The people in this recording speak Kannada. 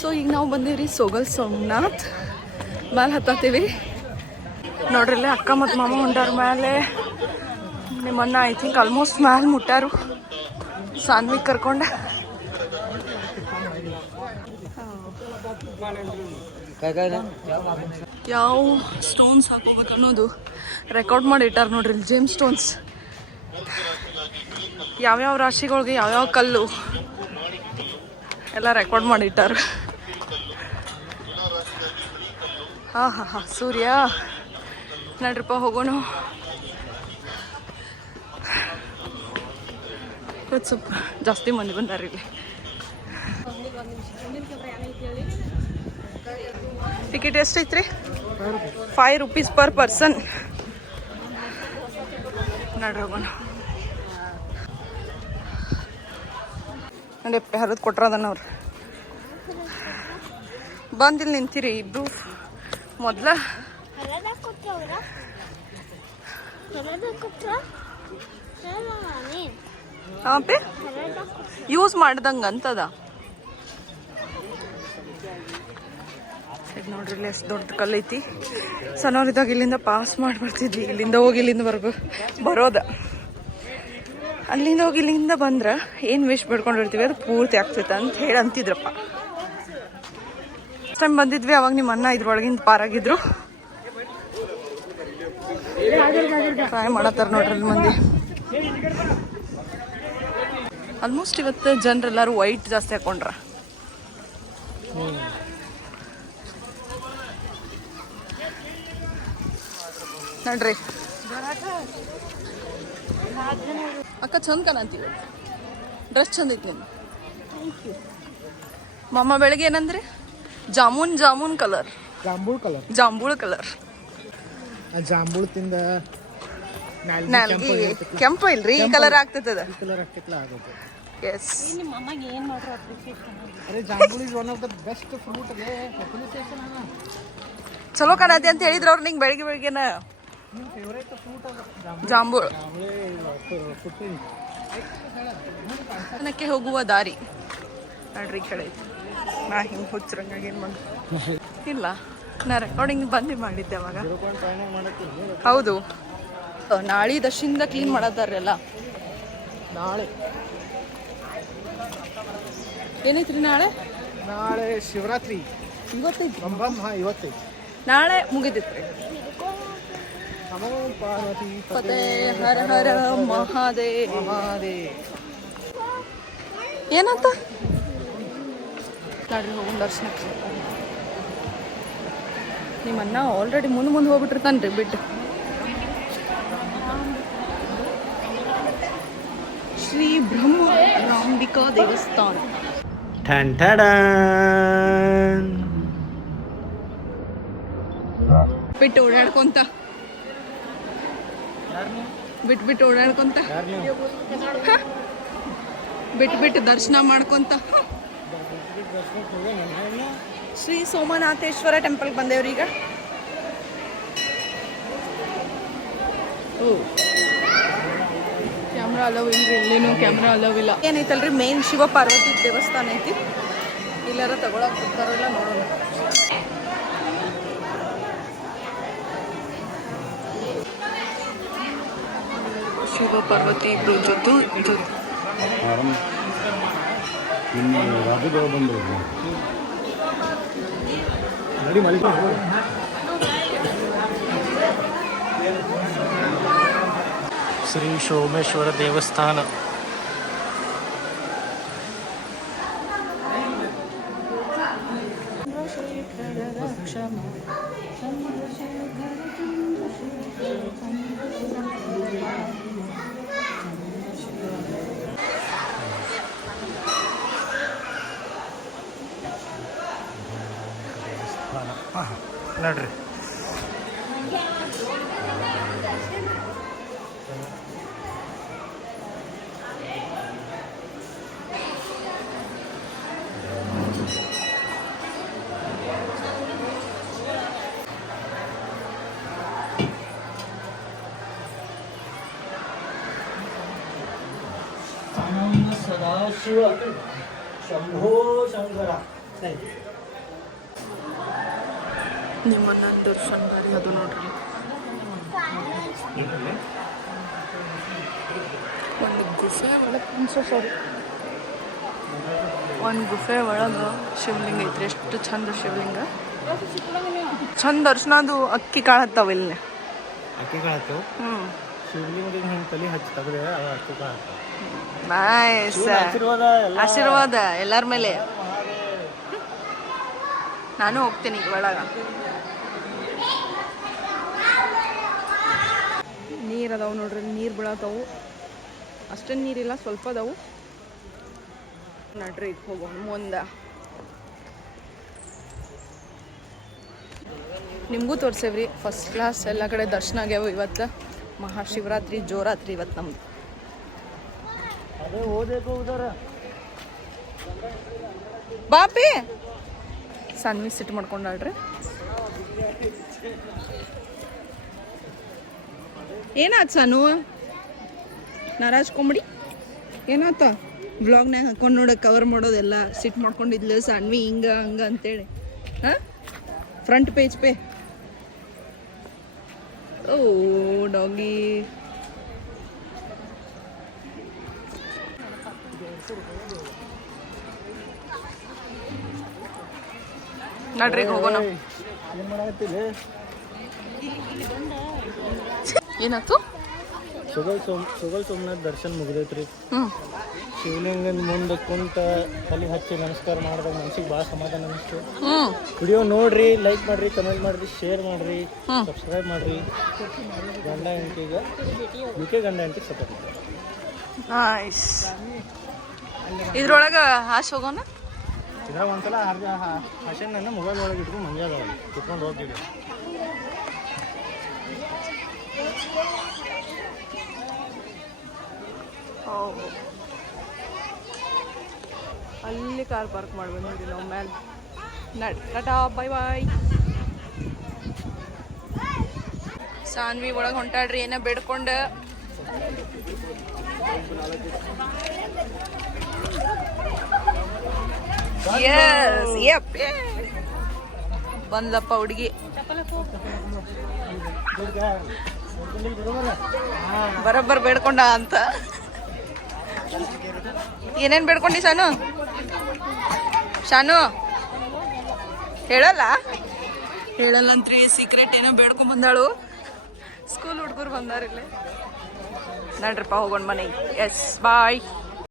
ಸೊ ಈಗ ನಾವು ಬಂದೀವ್ರಿ ಸೋಗಲ್ ಸೋಮನಾಥ್ ಮೇಲೆ ಹತ್ತೀವಿ ನೋಡ್ರಿ. ಇಲ್ಲಿ ಅಕ್ಕ ಮತ್ತು ಮಾಮ ಹೊಂಟಾರ ಮೇಲೆ. ನಿಮ್ಮನ್ನ ಐ ಥಿಂಕ್ ಆಲ್ಮೋಸ್ಟ್ ಮ್ಯಾಲೆ ಮುಟ್ಟಾರು ಸಾನ್ವಿ ಕರ್ಕೊಂಡ. ಯಾವ ಸ್ಟೋನ್ಸ್ ಹಾಕೋಬೇಕು ಅನ್ನೋದು ರೆಕಾರ್ಡ್ ಮಾಡಿ ಇಟ್ಟಾರ ನೋಡ್ರಿ. ಜೇಮ್ ಸ್ಟೋನ್ಸ್ ಯಾವ್ಯಾವ ರಾಶಿಗಳಿಗೆ ಯಾವ್ಯಾವ ಕಲ್ಲು ಎಲ್ಲ ರೆಕಾರ್ಡ್ ಮಾಡಿ ಇಟ್ಟಾರ. ಹಾ ಸೂರ್ಯ ನಡ್ರಿಪ್ಪ ಹೋಗೋಣ. ಸ್ವಲ್ಪ ಜಾಸ್ತಿ ಮಂದಿ ಬಂದಾರ ಇಲ್ಲಿ. ಟಿಕೆಟ್ ಎಷ್ಟೈತ್ರಿ? 5 rupees ಪರ್ ಪರ್ಸನ್. ನಡ್ರಿ ಹೋಗೋಣ. ನಡಿಯಪ್ಪ ಹರಿದು ಕೊಟ್ರದನ್ನವ್ರು ಬಂದಿಲ್ಲಿ ನಿಂತೀರಿ ಇಬ್ರು. ಮೊದ್ಲ ಯೂಸ್ ಮಾಡ್ದಂಗ ಅಂತದ. ನೋಡ್ರಿ ಇಲ್ಲಿ ಎಷ್ಟು ದೊಡ್ಡ ಕಲ್ಲೈತಿ. ಸಣ್ಣವ್ರಿದ್ದಾಗ ಇಲ್ಲಿಂದ ಪಾಸ್ ಮಾಡಿ ಬರ್ತಿದ್ವಿ. ಇಲ್ಲಿಂದ ಹೋಗಿ ಇಲ್ಲಿಂದ ಬರೋದ. ಅಲ್ಲಿಂದ ಹೋಗಿ ಇಲ್ಲಿಂದ ಬಂದ್ರೆ ಏನು ವೇಸ್ಟ್ ಬಿಡ್ಕೊಂಡಿರ್ತೀವಿ ಅದು ಪೂರ್ತಿ ಆಗ್ತೈತೆ ಅಂತ ಹೇಳಿ ಅಂತಿದ್ರಪ್ಪ. ಫಸ್ಟ್ ಟೈಮ್ ಬಂದಿದ್ವಿ ಅವಾಗ ನಿಮ್ಮ ಅಣ್ಣ ಇದ್ರೊಳಗಿಂದ ಪಾರಾಗಿದ್ರು. ಟ್ರೈ ಮಾಡತ್ತಾರ ನೋಡ್ರಿ ಅಲ್ಲಿ ಮಂದಿ. ಆಲ್ಮೋಸ್ಟ್ ಇವತ್ತು ಜನರೆಲ್ಲರೂ ವೈಟ್ ಜಾಸ್ತಿ ಹಾಕೊಂಡ್ರ. ನೋಡ್ರಿ ಅಕ್ಕ ಚಂದ ಕಾಣಂತೀವಿ. ಡ್ರೆಸ್ ಚಂದ ಐತಿ ನಿಮ್ಗೆ. ಮಾಮ ಬೆಳಗ್ಗೆ ಏನಂದ್ರಿ? ಜಾಮೂನ್ ಕಲರ್. ಜಾಂಬೂಳ ಕಲರ್. ಜಾಂಬೂಳ ತಿಂದ ನಾಲ್ಗಿ ಕೆಂಪು ಇಲ್ರಿ, ಈ ಕಲರ್ ಆಗ್ತದ. ಎಸ್. ಚಲೋ ಕಾಣತಿ ಅಂತ ಹೇಳಿದ್ರು ಅವ್ರು ನಿಂಗೆ ಬೆಳಗ್ಗೆನ. ಜಾಂಬೂಳ ಹೋಗುವ ದಾರಿ ನೋಡ್ರಿ. ಈ ಕಡೆ ನಾ ಹಿಂಗೆ ಹುಚ್ಚರಂಗಾಗಿ ಏನು ಮಾಡಿ ಇಲ್ಲ, ನಾ ರೆಕಾರ್ಡಿಂಗ್ ಬಂದು ಮಾಡಿದ್ದೆ ಅವಾಗ. ಹೌದು, ನಾಳೆ ದಶಿಂದ ಕ್ಲೀನ್ ಮಾಡತ್ತಾರೆಲ್ಲ. ನಾಳೆ ಏನೈತ್ರಿ? ನಾಳೆ ಶಿವರಾತ್ರಿ. ಇವತ್ತೈತಿ. ನಾಳೆ ಮುಗಿದಿತ್ರಿ. ಪತೆ ಹರ ಹರ ಮಹಾದೇವ್. ಏನಂತ ನೋಡ್ರಿ ಹೋಗೋಣ ದರ್ಶನಕ್ಕೆ. ನಿಮ್ಮನ್ನ ಆಲ್ರೆಡಿ ಮುಂದೆ ಹೋಗ್ಬಿಟ್ಟಿರ್ತಾನ್ರಿ ಬಿಟ್ಟು. ಶ್ರೀ ಬ್ರಹ್ಮರಾಂಬಿಕಾ ದೇವಸ್ಥಾನ. ಬಿಟ್ಟು ಓಡಾಡ್ಕೊಂತ ಬಿಟ್ಟು ದರ್ಶನ ಮಾಡ್ಕೊಂತ ಶ್ರೀ ಸೋಮನಾಥೇಶ್ವರ ಟೆಂಪಲ್ಗೆ ಬಂದೇವ್ರಿ ಈಗ. ಕ್ಯಾಮ್ರಾ ಅಲವ್ ಇಲ್ರಿ, ಇಲ್ಲೇನು ಕ್ಯಾಮ್ರಾ ಅಲವ್ ಇಲ್ಲ. ಏನೈತಲ್ರಿ ಮೇನ್ ಶಿವ ಪಾರ್ವತಿ ದೇವಸ್ಥಾನ ಐತಿ. ಇಲ್ಲಾರ ತಗೊಳಕ್ ಬರ್ತಾರೋ ಇಲ್ಲ ನೋಡೋಣ. ಶಿವ ಪಾರ್ವತಿ ಇಬ್ರು ಜೊತೆ ಶ್ರೀ ಸೋಮೇಶ್ವರ ದೇವಸ್ಥಾನ. ನೋಡ್ರಿ ಸದಾಶಿವ ಶಂಭೋ ಶಂಕರ ನಿಮ್ಮನ್ನ ದರ್ಶನ ಬಾರಿ ಅದು ನೋಡ್ರಿ. ಒಂದು ಗುಫೆ ಒಳಗೆ ಒಂದು ಗುಫೆ ಒಳಗೆ ಶಿವಲಿಂಗ ಐತ್ರಿ. ಎಷ್ಟು ಚಂದ ಶಿವಲಿಂಗ, ಚಂದ ದರ್ಶನ. ಅದು ಅಕ್ಕಿ ಕಾಳತ್ತಾವ ಇಲ್ಲಿ. ಅಕ್ಕಿ ಕಾಳತ್ತವು. ಶಿವಲಿಂಗದ ಹಿಂಗೆ ತಲೆ ಹಚ್ಚಿ ತೆಗೆದ್ರೆ ಅದು ಅಕ್ಕಿ ಕಾಳತ್ತವು. ನೈಸ್. ಆಶೀರ್ವಾದ ಎಲ್ಲರ ಮೇಲೆ. ನಾನು ಹೋಗ್ತೀನಿ ಒಳಗ. ನೀರು ಅದಾವು ನೋಡ್ರಿ, ನೀರು ಬೀಳತ್ತವು. ಅಷ್ಟೇನು ನೀರಿಲ್ಲ, ಸ್ವಲ್ಪ ಅದಾವು. ನಡ್ರಿ ಹೋಗೋಣ ಮುಂದೆ. ನಿಮಗೂ ತೋರ್ಸೇವ್ರಿ ಫಸ್ಟ್ ಕ್ಲಾಸ್. ಎಲ್ಲ ಕಡೆ ದರ್ಶನ ಆಗ್ಯಾವ. ಇವತ್ತು ಮಹಾಶಿವರಾತ್ರಿ ಜೋರಾತ್ರಿ ಇವತ್ತು ನಮ್ದು. ಬಾಪಿ ಸನ್ವಿ ಸಿಟ್ಟು ಮಾಡ್ಕೊಂಡಾಳ್ರಿ. ಏನಾತ ಸನು? ನಾರಾಜ್ ಕಾಮಿಡಿ ಏನಾತ? ವ್ಲಾಗ್ನಾಗ ಹಾಕೊಂಡು ನೋಡ ಕವರ್ ಮಾಡೋದೆಲ್ಲ ಸಿಟ್ ಮಾಡ್ಕೊಂಡಿದ್ಲು ಸನ್ವಿ ಹಿಂಗ ಹಂಗ ಅಂತೇಳಿ. ಹಾಂ, ಫ್ರಂಟ್ ಪೇಜ್ ಪೇ. ಓ ಡಾಗಿ. ನಡ್ರಿ ಹೋಗೋಣ. ಏನಾಯ್ತು? ಸುಗಲ್ ಸೋಮನಾಥ್ ದರ್ಶನ ಮುಗಿದೈತ್ರಿ. ಶಿವಲಿಂಗನ ಮುಂದೆ ಕುಂತ ತಲೆ ಹಚ್ಚಿ ನಮಸ್ಕಾರ ಮಾಡಿದಾಗ ಮನ್ಸಿಗೆ ಭಾಳ ಸಮಾಧಾನ ಅನಿಸ್ತು. ವಿಡಿಯೋ ನೋಡ್ರಿ, ಲೈಕ್ ಮಾಡ್ರಿ, ಕಮೆಂಟ್ ಮಾಡ್ರಿ, ಶೇರ್ ಮಾಡ್ರಿ, ಸಬ್ಸ್ಕ್ರೈಬ್ ಮಾಡ್ರಿ. ಗಂಡ ಹೆಂಡತಿಗೆ ಗಂಡ ಹೆಂಡತಿಗೆ ಸಪೋರ್ಟ್ ಮಾಡ್ರಿ. ನೈಸ್. ಇದ್ರೊಳಗೆ ಹಾಶ್ ಹೋಗೋಣ. ಇದ್ರಾಗ ಒಂದ್ಸಲ ಹಾಶನ್ ನನ್ನ ಮೊಬೈಲ್ ಒಳಗೆ ಇಟ್ಕೊಂಡು ಮಂಜಾದ ಕುತ್ಕೊಂಡು ಹೋಗ್ತಿದ್ದೆ. ಅಲ್ಲಿ ಕಾರ್ ಪಾರ್ಕ್ ಮಾಡ್ಬೇಕು ನೋಡಿ ನಾವು ಮೇಲೆ. ಟಾಟಾ ಬಾಯ್ ಬಾಯ್. ಸಾನ್ವಿ ಒಳಗೆ ಹೊಂಟಾಡ್ರಿ ಏನೋ ಬೇಡ್ಕೊಂಡು. ಬಂದಪ್ಪ ಹುಡುಗಿ. ಬರೋಬ್ಬರ್ ಬೇಡ್ಕೊಂಡ ಅಂತ. ಏನೇನು ಬೇಡ್ಕೊಂಡಿ ಶಾನು? ಶಾನು ಹೇಳಲ್ಲ ಅಂತ್ರಿ. ಸೀಕ್ರೆಟ್ ಏನೋ ಬೇಡ್ಕೊಂಡ್ ಬಂದಾಳು. ಸ್ಕೂಲ್ ಹುಡುಗರು ಬಂದಾರಿಲ್ಲ. ನಡ್ರಪ್ಪ ಹೋಗೋಣ ಮನೆಗೆ. ಎಸ್ ಬಾಯ್.